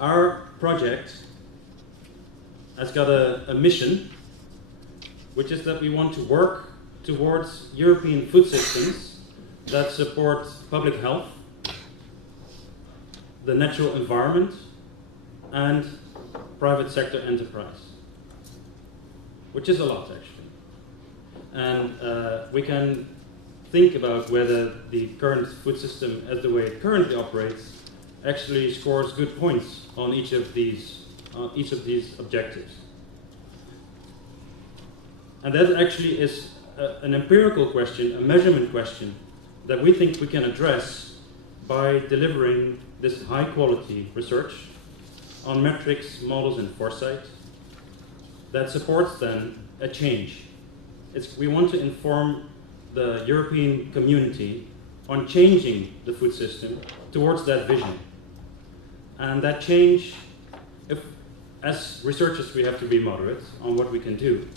our project has got a mission, which is that we want to work towards European food systems that support public health, the natural environment, and private sector enterprise, which is a lot actually. And we can think about whether the current food system, as the way it currently operates, actually scores good points on each of these objectives. And that actually is an empirical question, a measurement question, that we think we can address by delivering this high quality research on metrics, models, and foresight that supports then a change. We want to inform the European community on changing the food system towards that vision. And that change, as researchers, we have to be moderate on what we can do.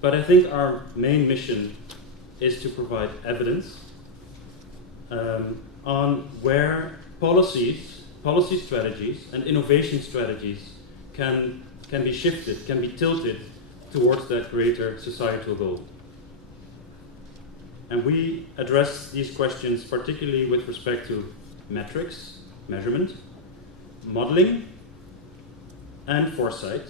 But I think our main mission is to provide evidence on where policy strategies and innovation strategies can be shifted, can be tilted towards that greater societal goal. And we address these questions particularly with respect to metrics, measurement, modeling, and foresight.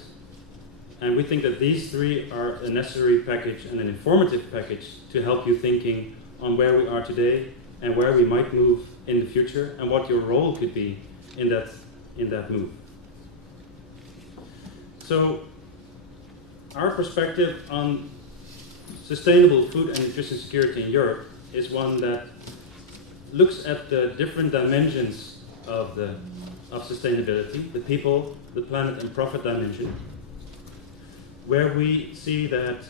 And we think that these three are a necessary package and an informative package to help you thinking on where we are today and where we might move in the future and what your role could be in that move. So our perspective on sustainable food and nutrition security in Europe is one that looks at the different dimensions of sustainability, the people, the planet, and profit dimension, where we see that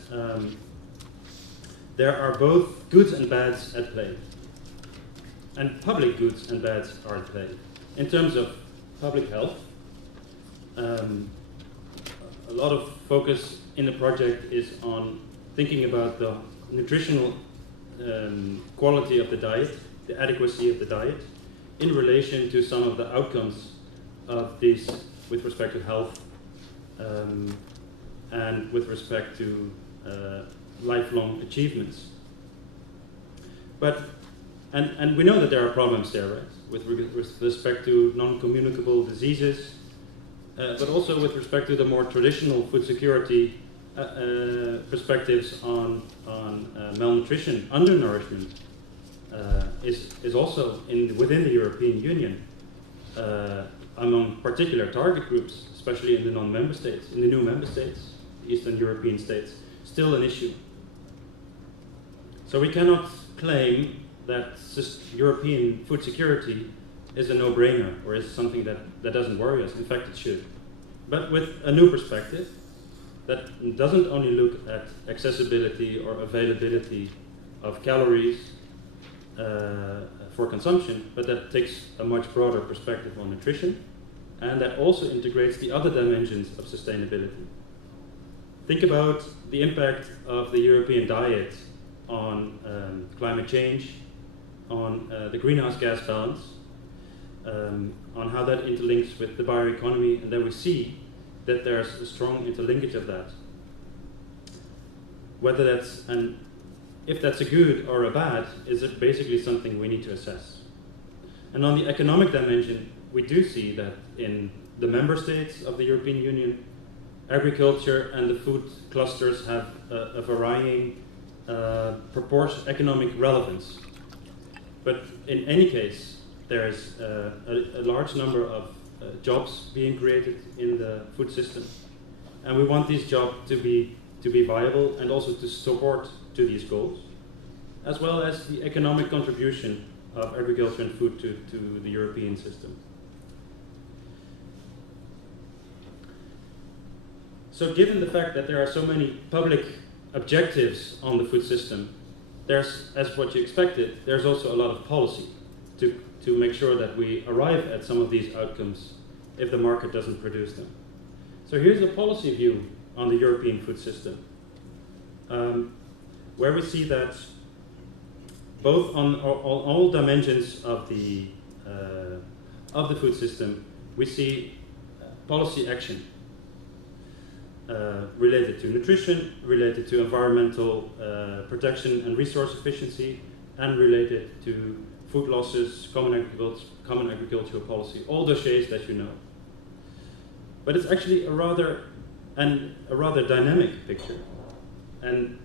there are both goods and bads at play, and public goods and bads are at play. In terms of public health, a lot of focus in the project is on thinking about the nutritional quality of the diet, the adequacy of the diet, in relation to some of the outcomes of these with respect to health and with respect to lifelong achievements. And we know that there are problems there, right? With respect to non-communicable diseases, but also with respect to the more traditional food security perspectives on malnutrition, undernourishment, is also within the European Union among particular target groups, especially in the non-member states, in the new member states, Eastern European states, still an issue. So we cannot claim that European food security is a no-brainer or is something that doesn't worry us. In fact, it should. But with a new perspective that doesn't only look at accessibility or availability of calories for consumption, but that takes a much broader perspective on nutrition, and that also integrates the other dimensions of sustainability. Think about the impact of the European diet on climate change, on the greenhouse gas balance, on how that interlinks with the bioeconomy, and then we see that there's a strong interlinkage of that. Whether that's if that's a good or a bad is basically something we need to assess. And on the economic dimension, we do see that in the member states of the European Union, agriculture and the food clusters have a varying economic relevance. But in any case, there is a large number of jobs being created in the food system. And we want these jobs to be viable and also to support to these goals, as well as the economic contribution of agriculture and food to the European system. So given the fact that there are so many public objectives on the food system, there's, as what you expected, there's also a lot of policy to make sure that we arrive at some of these outcomes if the market doesn't produce them. So here's a policy view on the European food system, where we see that both on all dimensions of the food system, we see policy action related to nutrition, related to environmental protection and resource efficiency, and related to food losses, common agricultural policy, all dossiers that you know. But it's actually a rather dynamic picture. And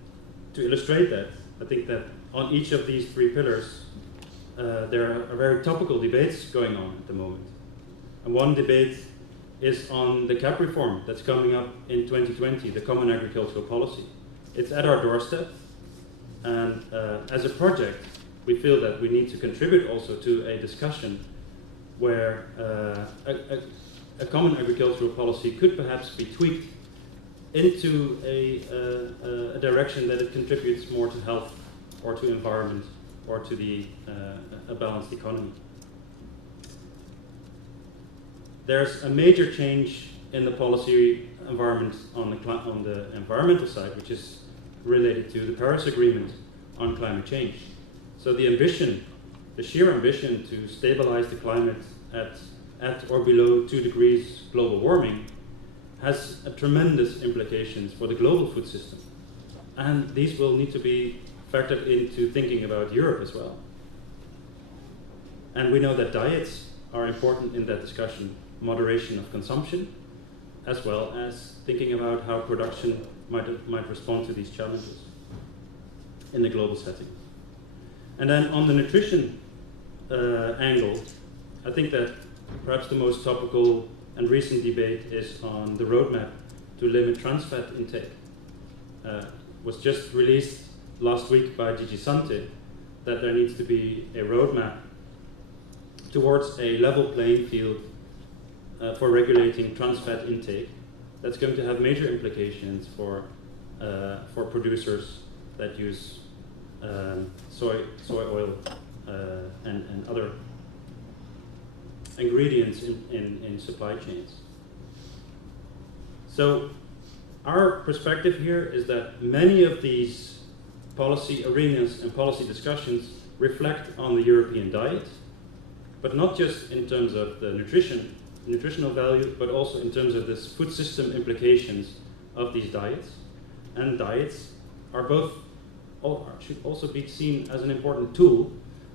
to illustrate that, I think that on each of these three pillars, there are very topical debates going on at the moment. And one debate is on the CAP reform that's coming up in 2020, the Common Agricultural Policy. It's at our doorstep, and as a project, we feel that we need to contribute also to a discussion where a common agricultural policy could perhaps be tweaked into a direction that it contributes more to health or to environment or to a balanced economy. There's a major change in the policy environment on the environmental side, which is related to the Paris Agreement on climate change. So the ambition, the sheer ambition to stabilize the climate at or below 2 degrees global warming has tremendous implications for the global food system. And these will need to be factored into thinking about Europe as well. And we know that diets are important in that discussion, moderation of consumption, as well as thinking about how production might respond to these challenges in the global setting. And then on the nutrition angle, I think that perhaps the most topical and recent debate is on the roadmap to limit trans fat intake. Was just released last week by DG Sante that there needs to be a roadmap towards a level playing field for regulating trans fat intake. That's going to have major implications for producers that use soy oil and other ingredients in supply chains. So our perspective here is that many of these policy arenas and policy discussions reflect on the European diet, but not just in terms of the nutritional value, but also in terms of this food system implications of these diets. And diets are should also be seen as an important tool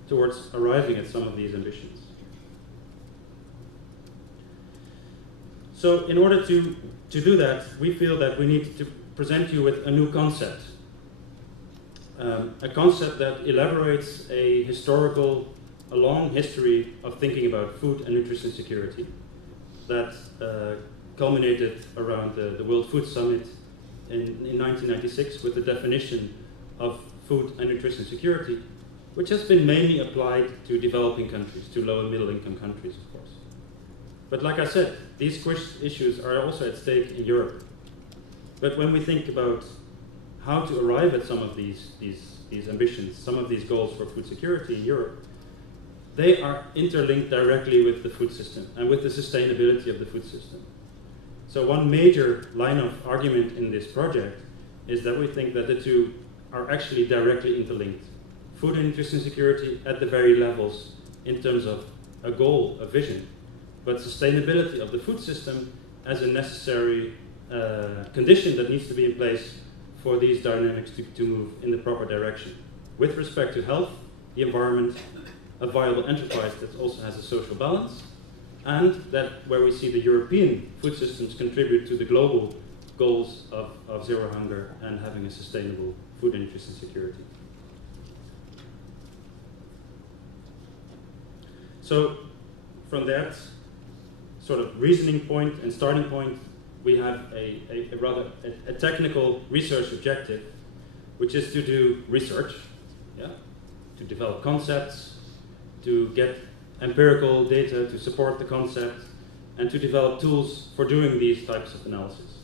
towards arriving at some of these ambitions. So in order to do that, we feel that we need to present you with a new concept. A concept that elaborates a long history of thinking about food and nutrition security that culminated around the World Food Summit in 1996 with the definition of food and nutrition security, which has been mainly applied to developing countries, to low and middle income countries, of course. But like I said, these issues are also at stake in Europe. But when we think about how to arrive at some of these ambitions, some of these goals for food security in Europe, they are interlinked directly with the food system and with the sustainability of the food system. So one major line of argument in this project is that we think that the two are actually directly interlinked. Food and nutrition security at the very levels in terms of a goal, a vision, but sustainability of the food system as a necessary condition that needs to be in place for these dynamics to move in the proper direction. With respect to health, the environment, a viable enterprise that also has a social balance, and that where we see the European food systems contribute to the global goals of zero hunger and having a sustainable food and nutrition security. So from that sort of reasoning point and starting point, we have a technical research objective, which is to do research, to develop concepts, to get empirical data to support the concept, and to develop tools for doing these types of analysis.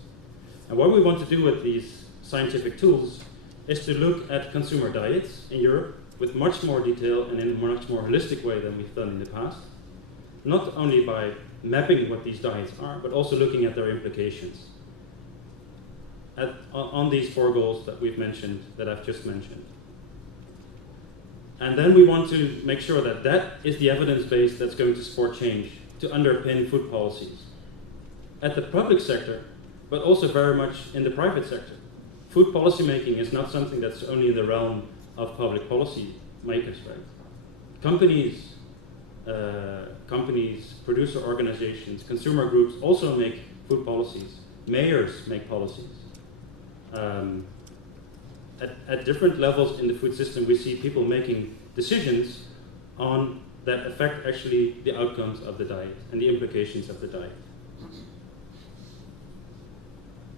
And what we want to do with these scientific tools is to look at consumer diets in Europe with much more detail and in a much more holistic way than we've done in the past, not only by mapping what these diets are, but also looking at their implications on these 4 goals that we've mentioned, that I've just mentioned. And then we want to make sure that that is the evidence base that's going to support change to underpin food policies at the public sector, but also very much in the private sector. Food policy making is not something that's only in the realm of public policy makers, right? Companies, producer organizations, consumer groups also make food policies. Mayors make policies. At different levels in the food system, we see people making decisions on that affect actually the outcomes of the diet and the implications of the diet.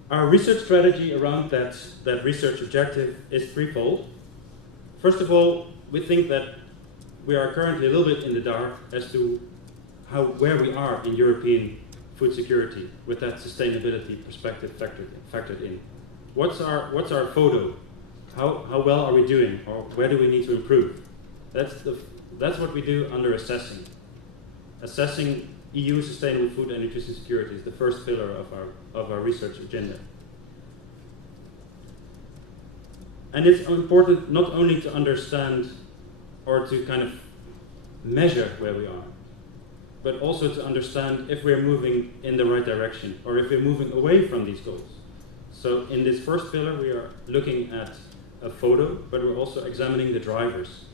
Our research strategy around that research objective is threefold. First of all, we think that we are currently a little bit in the dark as to where we are in European food security with that sustainability perspective factored in. What's our photo? How well are we doing, or where do we need to improve? That's what we do under assessing. Assessing EU sustainable food and nutrition security is the first pillar of our research agenda. And it's important not only to understand or to kind of measure where we are, but also to understand if we're moving in the right direction or if we're moving away from these goals. So in this first pillar, we are looking at a photo, but we're also examining the drivers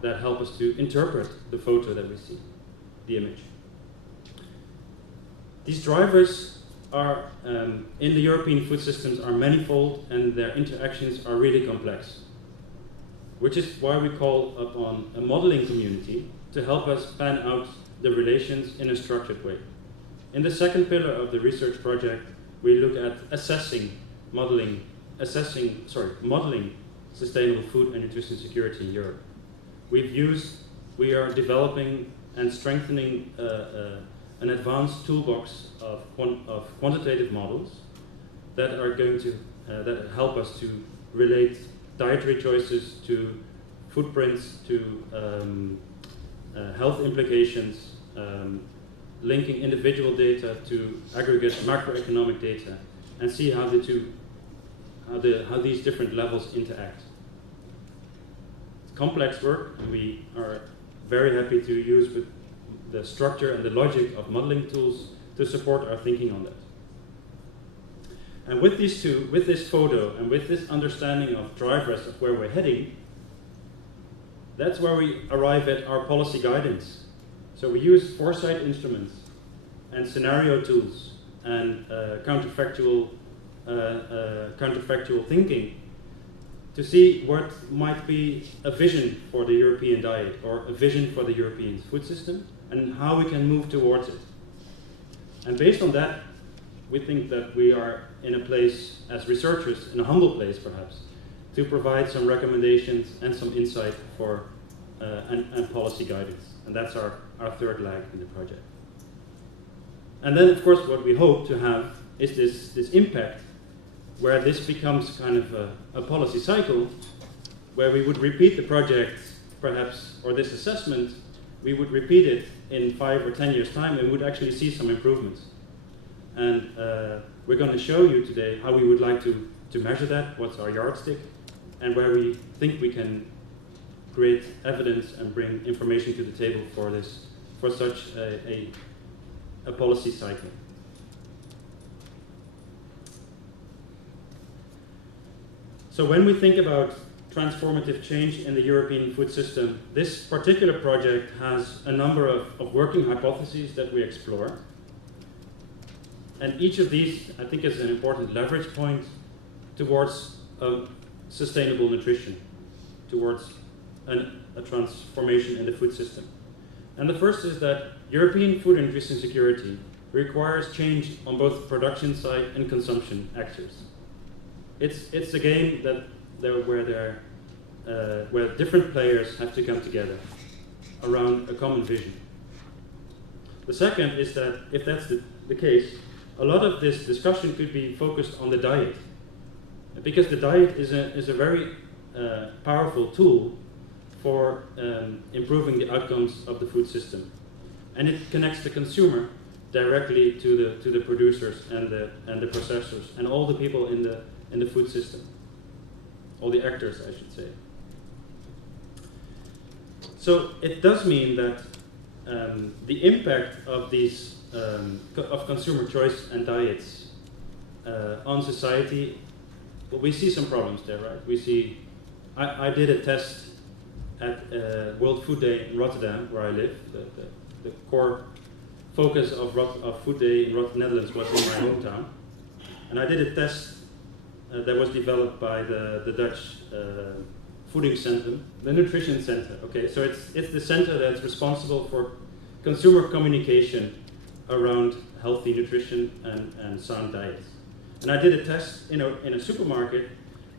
that help us to interpret the photo that we see, the image. These drivers are, in the European food systems, are manifold, and their interactions are really complex, which is why we call upon a modeling community to help us pan out the relations in a structured way. In the second pillar of the research project, we look at modeling sustainable food and nutrition security in Europe. We are developing and strengthening an advanced toolbox of quantitative models that are going to that help us to relate dietary choices to footprints, to health implications, linking individual data to aggregate macroeconomic data, and see how these different levels interact. It's complex work, and we are very happy to use with the structure and the logic of modeling tools to support our thinking on that. And with these two, with this photo and with this understanding of drivers of where we're heading, that's where we arrive at our policy guidance. So we use foresight instruments and scenario tools and counterfactual thinking to see what might be a vision for the European diet or a vision for the European food system and how we can move towards it. And based on that, we think that we are in a place as researchers, in a humble place perhaps, to provide some recommendations and some insight for and policy guidance. And that's our third leg in the project. And then, of course, what we hope to have is this impact where this becomes kind of a policy cycle where we would repeat the project perhaps, or this assessment, we would repeat it in 5 or 10 years' time and would actually see some improvements. And we're going to show you today how we would like to measure that, what's our yardstick, and where we think we can create evidence and bring information to the table for such a policy cycle. So when we think about transformative change in the European food system, this particular project has a number of working hypotheses that we explore. And each of these, I think, is an important leverage point towards sustainable nutrition, towards a transformation in the food system. And the first is that European food and nutrition security requires change on both production side and consumption actors. It's a game where different players have to come together around a common vision. The second is that if that's the case, a lot of this discussion could be focused on the diet, because the diet is a very powerful tool for improving the outcomes of the food system, and it connects the consumer directly to the producers and the processors and all the people in the food system, all the actors, I should say. So it does mean that the impact of these of consumer choice and diets on society, well, we see some problems there, right? We see. I did a test at World Food Day in Rotterdam, where I live. The core focus of Food Day in Netherlands was in my hometown, and I did a test that was developed by the Dutch Fooding Center, the Nutrition Center. Okay, so it's the center that's responsible for consumer communication around healthy nutrition and sound diets. And I did a test in a supermarket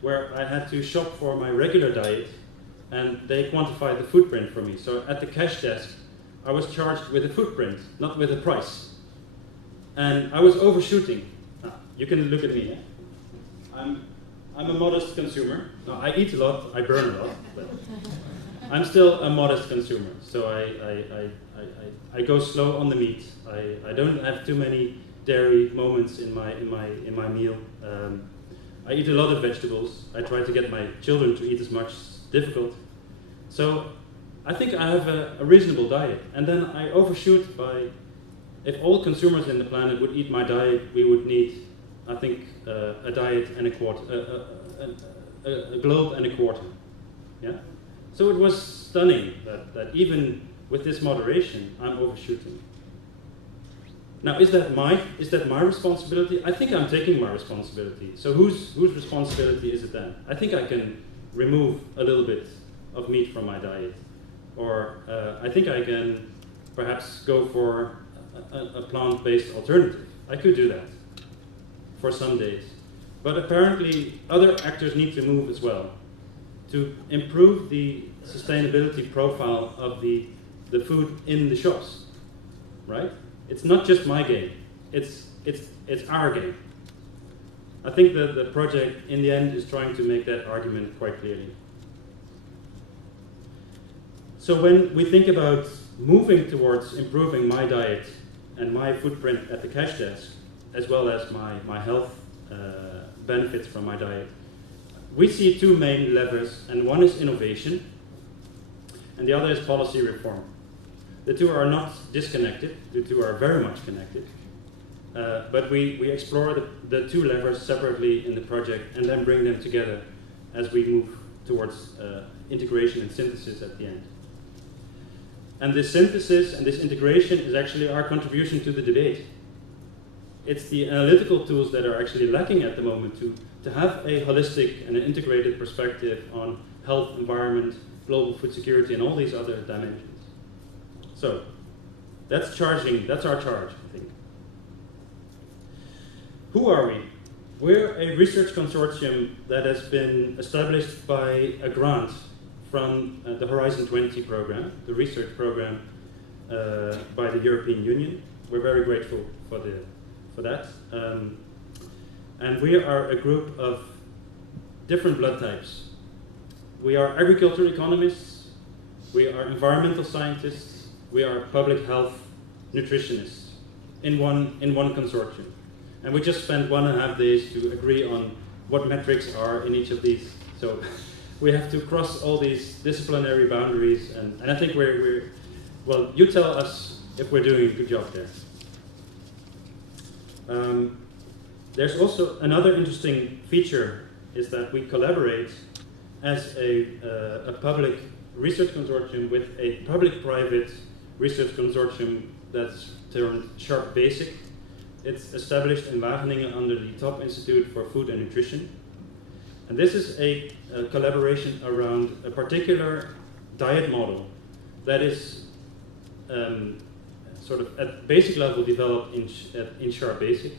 where I had to shop for my regular diet, and they quantified the footprint for me. So at the cash desk, I was charged with a footprint, not with a price. And I was overshooting. You can look at me. Yeah? I'm a modest consumer. No, I eat a lot, I burn a lot, but I'm still a modest consumer. So I go slow on the meat. I don't have too many dairy moments in my meal. I eat a lot of vegetables. I try to get my children to eat as much. It's difficult. So I think I have a reasonable diet. And then I overshoot by, if all consumers in the planet would eat my diet, we would need, I think, a diet and a quarter, a globe and a quarter. Yeah. So it was stunning that even with this moderation, I'm overshooting. Now, is that my responsibility? I think I'm taking my responsibility. So whose responsibility is it then? I think I can remove a little bit of meat from my diet, or I think I can perhaps go for a plant-based alternative. I could do that for some days. But apparently other actors need to move as well to improve the sustainability profile of the food in the shops, right? It's not just my game, it's our game. I think that the project in the end is trying to make that argument quite clearly. So when we think about moving towards improving my diet and my footprint at the cash desk, as well as my health benefits from my diet, we see two main levers, and one is innovation, and the other is policy reform. The two are not disconnected, the two are very much connected, but we explore the two levers separately in the project and then bring them together as we move towards integration and synthesis at the end. And this synthesis and this integration is actually our contribution to the debate. It's the analytical tools that are actually lacking at the moment to have a holistic and an integrated perspective on health, environment, global food security, and all these other dimensions. So that's our charge, I think. Who are we? We're a research consortium that has been established by a grant from the Horizon 20 program, the research program by the European Union. We're very grateful for that. And we are a group of different blood types. We are agricultural economists, we are environmental scientists, we are public health nutritionists in one consortium. And we just spent 1.5 days to agree on what metrics are in each of these. So we have to cross all these disciplinary boundaries, and I think well, you tell us if we're doing a good job there. There's also another interesting feature, is that we collaborate as a public research consortium with a public-private research consortium that's termed Sharp Basic. It's established in Wageningen under the Top Institute for Food and Nutrition. And this is a collaboration around a particular diet model that is sort of at basic level developed in Sharp Basic,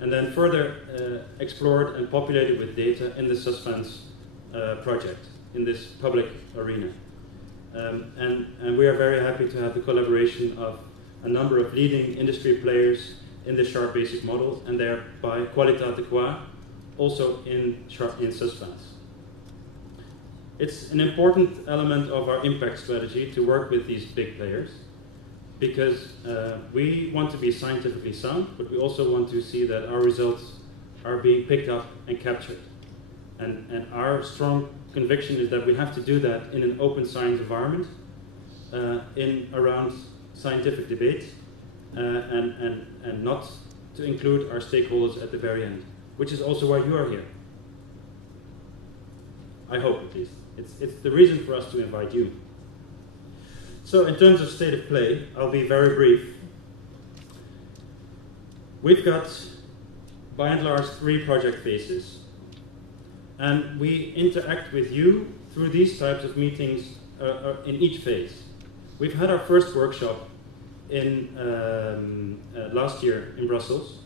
and then further explored and populated with data in the SUSFANS project, in this public arena. And we are very happy to have the collaboration of a number of leading industry players in the Sharp Basic model, and thereby Qualitate Qua, also in SUSFANS. It's an important element of our impact strategy to work with these big players, because we want to be scientifically sound, but we also want to see that our results are being picked up and captured. And our strong conviction is that we have to do that in an open science environment, in around scientific debate and not to include our stakeholders at the very end, which is also why you are here. I hope, at least. It's the reason for us to invite you. So in terms of state of play, I'll be very brief. We've got, by and large, 3 project phases. And we interact with you through these types of meetings in each phase. We've had our first workshop in last year in Brussels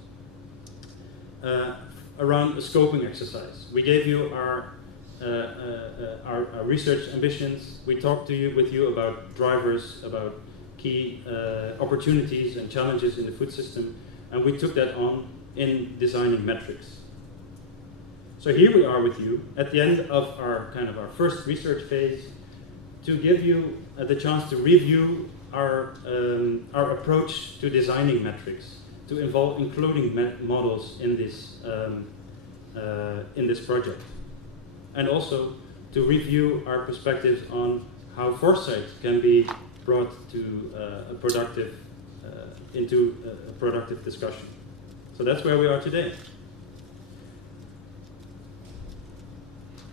around a scoping exercise. We gave you our research ambitions. We talked with you about drivers, about key opportunities and challenges in the food system, and we took that on in designing metrics. So here we are with you at the end of our first research phase to give you the chance to review our approach to designing metrics, to including models in this project, and also to review our perspectives on how foresight can be brought to into a productive discussion. So that's where we are today.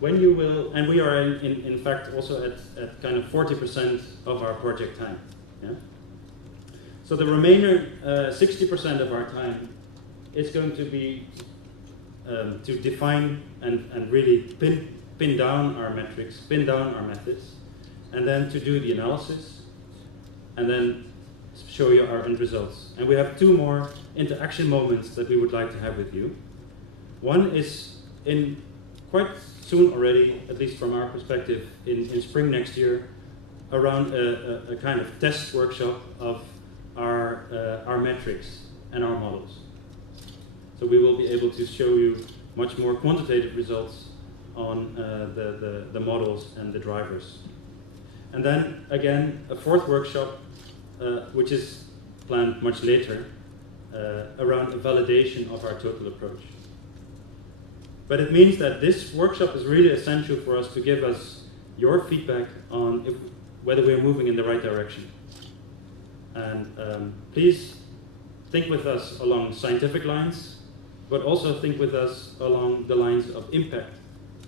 When you will, and we are in fact also at kind of 40% of our project time. Yeah? So the remainder 60% of our time is going to be to define and really pin down our metrics, pin down our methods, and then to do the analysis, and then show you our end results. And we have 2 more interaction moments that we would like to have with you. One is in quite soon already, at least from our perspective, in spring next year, around a kind of test workshop of our metrics and our models. So we will be able to show you much more quantitative results on the models and the drivers. And then again, a 4th workshop, which is planned much later, around a validation of our total approach. But it means that this workshop is really essential for us to give us your feedback on whether we're moving in the right direction. And please think with us along scientific lines, but also think with us along the lines of impact.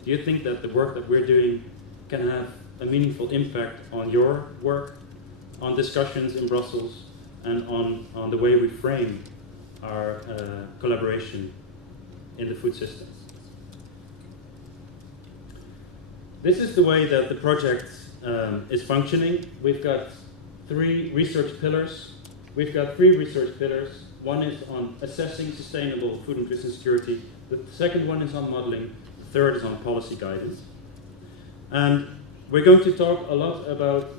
Do you think that the work that we're doing can have a meaningful impact on your work, on discussions in Brussels, and on the way we frame our collaboration in the food systems? This is the way that the project is functioning. We've got 3 research pillars. We've got 3 research pillars. One is on assessing sustainable food and nutrition security. The second one is on modeling. The third is on policy guidance. And we're going to talk a lot about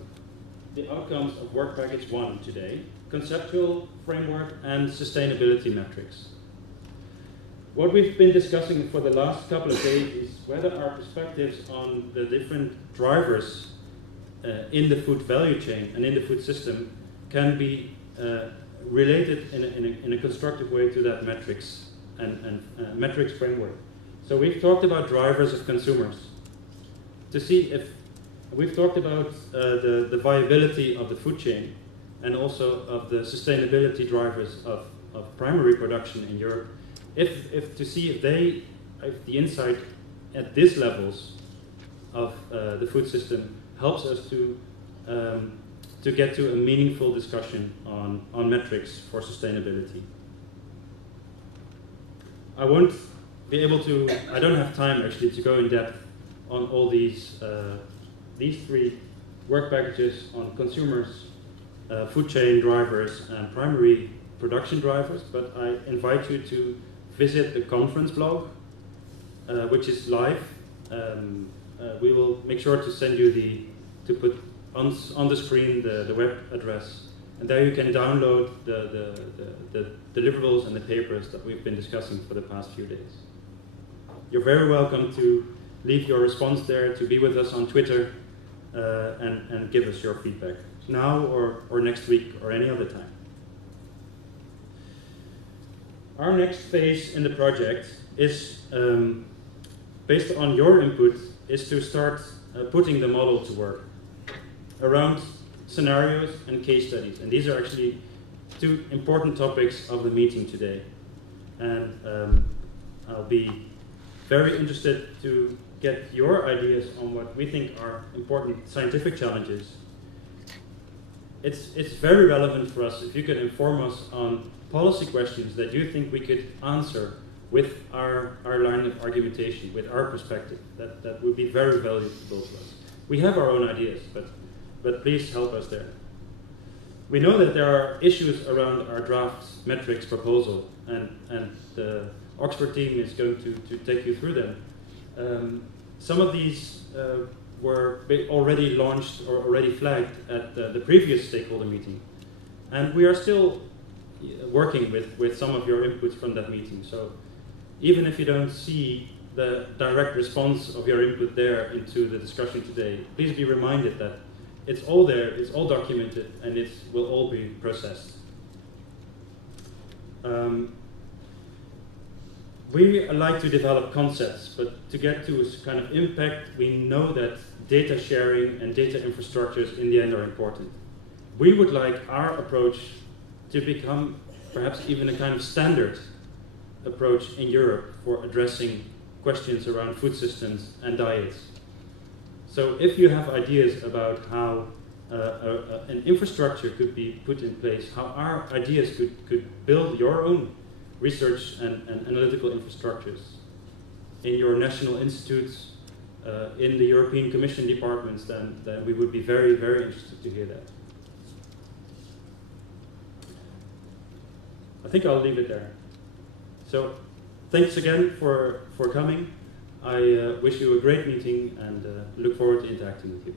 the outcomes of work package 1 today, conceptual framework and sustainability metrics. What we've been discussing for the last couple of days is whether our perspectives on the different drivers in the food value chain and in the food system can be related in a constructive way to that metrics and metrics framework. So we've talked about drivers of consumers. To see if we've talked about the viability of the food chain and also of the sustainability drivers of primary production in Europe. If to see if the insight at these levels of the food system helps us to get to a meaningful discussion on metrics for sustainability. I won't be able to, I don't have time actually to go in depth on all these 3 work packages on consumers, food chain drivers, and primary production drivers, but I invite you to visit the conference blog, which is live. We will make sure to send you to put on the screen the web address, and there you can download the deliverables and the papers that we've been discussing for the past few days. You're very welcome to leave your response there, to be with us on Twitter, and give us your feedback now or next week or any other time. Our next phase in the project is, based on your input, is to start putting the model to work around scenarios, and case studies. And these are actually two important topics of the meeting today. And I'll be very interested to get your ideas on what we think are important scientific challenges. It's very relevant for us if you could inform us on policy questions that you think we could answer with our line of argumentation, with our perspective. That would be very valuable to us. We have our own ideas, but please help us there. We know that there are issues around our draft metrics proposal, and the Oxford team is going to take you through them. Some of these were already launched or already flagged at the previous stakeholder meeting. And we are still working with some of your inputs from that meeting. So even if you don't see the direct response of your input there into the discussion today, please be reminded that it's all there, it's all documented, and it will all be processed. We like to develop concepts, but to get to a kind of impact, we know that data sharing and data infrastructures in the end are important. We would like our approach to become perhaps even a kind of standard approach in Europe for addressing questions around food systems and diets. So if you have ideas about how an infrastructure could be put in place, how our ideas could build your own research and analytical infrastructures in your national institutes, in the European Commission departments, then we would be very, very interested to hear that. I think I'll leave it there. So thanks again for coming. I wish you a great meeting and look forward to interacting with you.